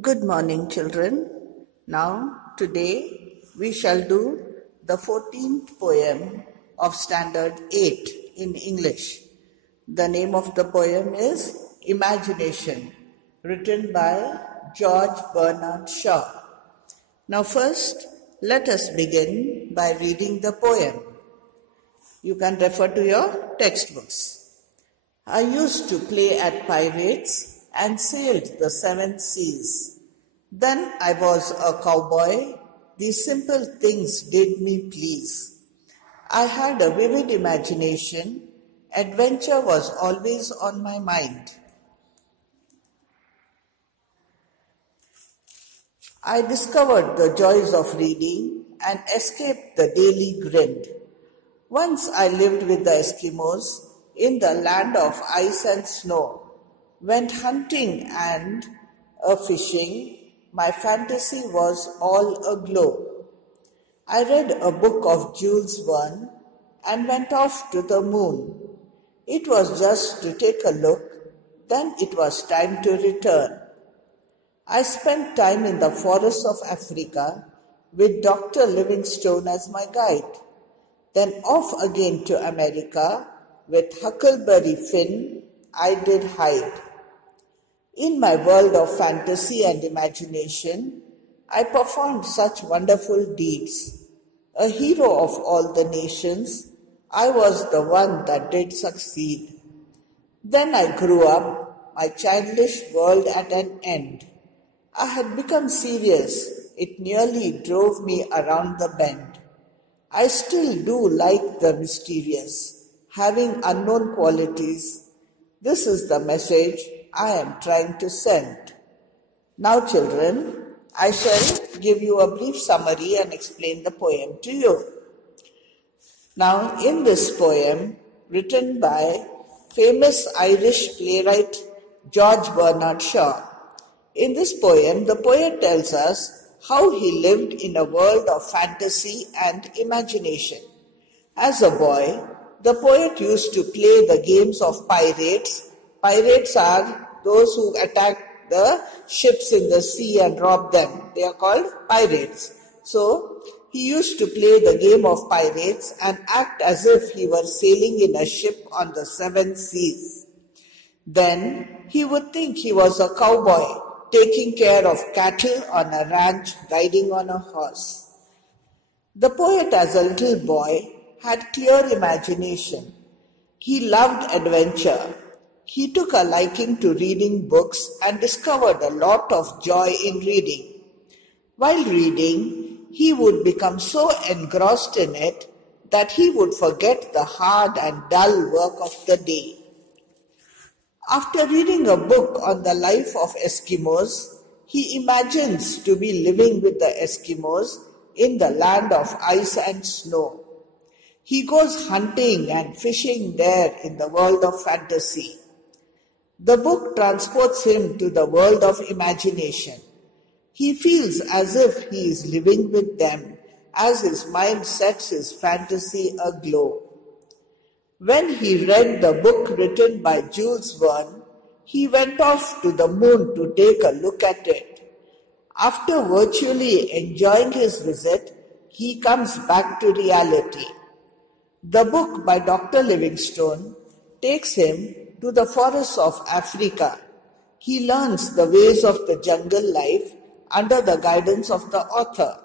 Good morning, children. Now, today, we shall do the 14th poem of Standard 8 in English. The name of the poem is Imagination, written by George Bernard Shaw. Now, first, let us begin by reading the poem. You can refer to your textbooks. I used to play at pirates and sailed the 7 seas. Then I was a cowboy, these simple things did me please. I had a vivid imagination, adventure was always on my mind. I discovered the joys of reading and escaped the daily grind. Once I lived with the Eskimos in the land of ice and snow. Went hunting and fishing, my fantasy was all aglow. I read a book of Jules Verne and went off to the moon. It was just to take a look, then it was time to return. I spent time in the forests of Africa with Dr. Livingstone as my guide, then off again to America with Huckleberry Finn I did hide. In my world of fantasy and imagination, I performed such wonderful deeds. A hero of all the nations, I was the one that did succeed. Then I grew up, my childish world at an end. I had become serious, it nearly drove me around the bend. I still do like the mysterious, having unknown qualities. This is the message I am trying to send. Now, children, I shall give you a brief summary and explain the poem to you. Now, in this poem, written by famous Irish playwright George Bernard Shaw, in this poem, the poet tells us how he lived in a world of fantasy and imagination. As a boy, the poet used to play the games of pirates. Pirates are those who attack the ships in the sea and rob them. They are called pirates. So, he used to play the game of pirates and act as if he were sailing in a ship on the 7 seas. Then, he would think he was a cowboy, taking care of cattle on a ranch, riding on a horse. The poet, as a little boy, had clear imagination. He loved adventure. He took a liking to reading books and discovered a lot of joy in reading. While reading, he would become so engrossed in it that he would forget the hard and dull work of the day. After reading a book on the life of Eskimos, he imagines to be living with the Eskimos in the land of ice and snow. He goes hunting and fishing there in the world of fantasy. The book transports him to the world of imagination. He feels as if he is living with them as his mind sets his fantasy aglow. When he read the book written by Jules Verne, he went off to the moon to take a look at it. After virtually enjoying his visit, he comes back to reality. The book by Dr. Livingstone takes him to the forests of Africa. He learns the ways of the jungle life under the guidance of the author.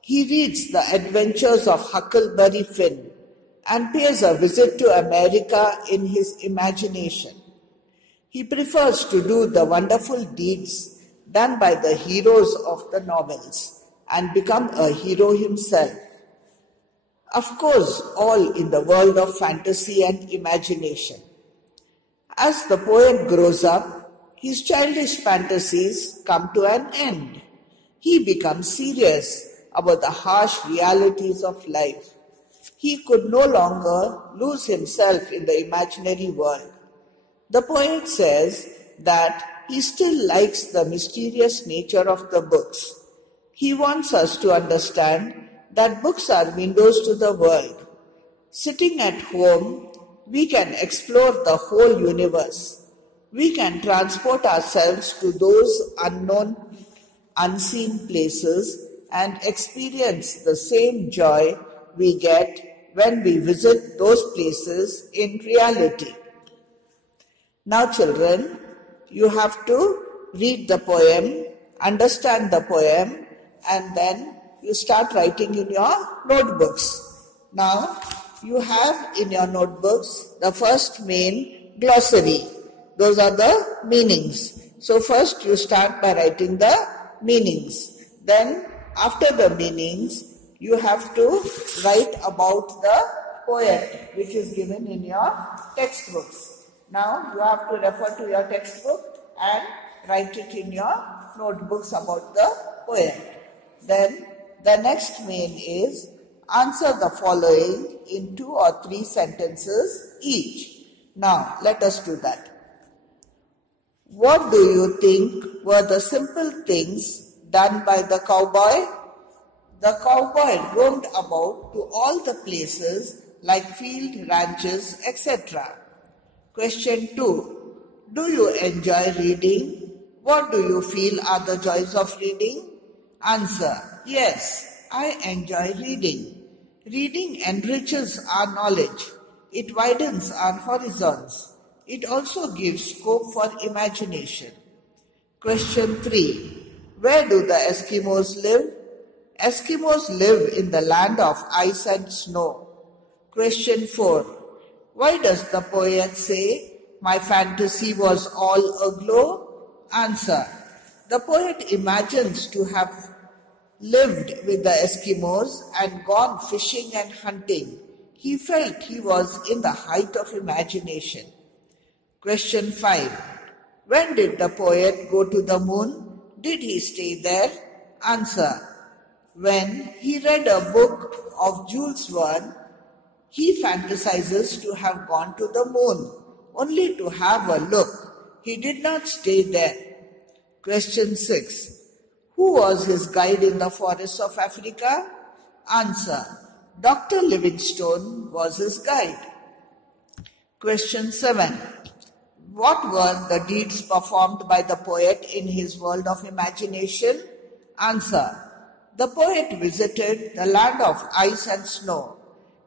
He reads the adventures of Huckleberry Finn and pays a visit to America in his imagination. He prefers to do the wonderful deeds done by the heroes of the novels and become a hero himself. Of course, all in the world of fantasy and imagination. As the poet grows up, his childish fantasies come to an end. He becomes serious about the harsh realities of life. He could no longer lose himself in the imaginary world. The poet says that he still likes the mysterious nature of the books. He wants us to understand that books are windows to the world. Sitting at home, we can explore the whole universe. We can transport ourselves to those unknown, unseen places and experience the same joy we get when we visit those places in reality. Now children, you have to read the poem, understand the poem, and then you start writing in your notebooks. Now, you have in your notebooks the first main glossary. Those are the meanings. So first you start by writing the meanings. Then after the meanings, you have to write about the poet which is given in your textbooks. Now you have to refer to your textbook and write it in your notebooks about the poet. Then the next main is answer the following in 2 or 3 sentences each. Now let us do that. What do you think were the simple things done by the cowboy? The cowboy roamed about to all the places like field, ranches, etc. Question 2. Do you enjoy reading? What do you feel are the joys of reading? Answer. Yes, I enjoy reading. Reading enriches our knowledge. It widens our horizons. It also gives scope for imagination. Question 3. Where do the Eskimos live? Eskimos live in the land of ice and snow. Question 4. Why does the poet say, my fantasy was all aglow? Answer. The poet imagines to have lived with the Eskimos and gone fishing and hunting. He felt he was in the height of imagination. Question 5. When did the poet go to the moon? Did he stay there? Answer. When he read a book of Jules Verne, he fantasizes to have gone to the moon, only to have a look. He did not stay there. Question 6. Who was his guide in the forests of Africa? Answer. Dr. Livingstone was his guide. Question 7. What were the deeds performed by the poet in his world of imagination? Answer. The poet visited the land of ice and snow.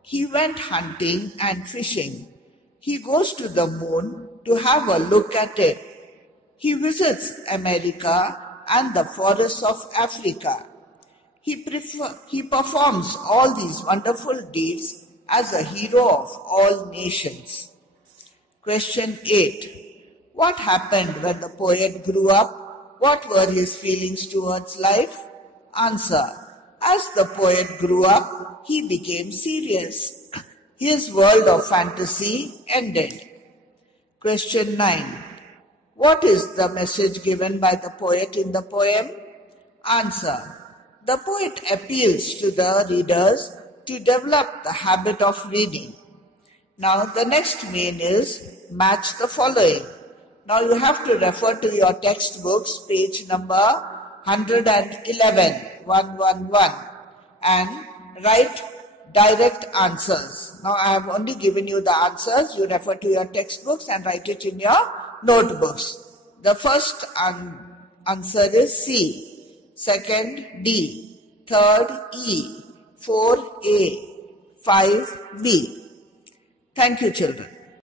He went hunting and fishing. He goes to the moon to have a look at it. He visits America and the forests of Africa. He performs all these wonderful deeds as a hero of all nations. Question 8. What happened when the poet grew up? What were his feelings towards life? Answer. As the poet grew up, he became serious. His world of fantasy ended. Question 9. What is the message given by the poet in the poem? Answer. The poet appeals to the readers to develop the habit of reading. Now the next main is match the following. Now you have to refer to your textbooks, page number 111, and write direct answers. Now I have only given you the answers. You refer to your textbooks and write it in your notebooks. The first answer is C. Second, D. Third, E. 4, A. 5, B. Thank you, children.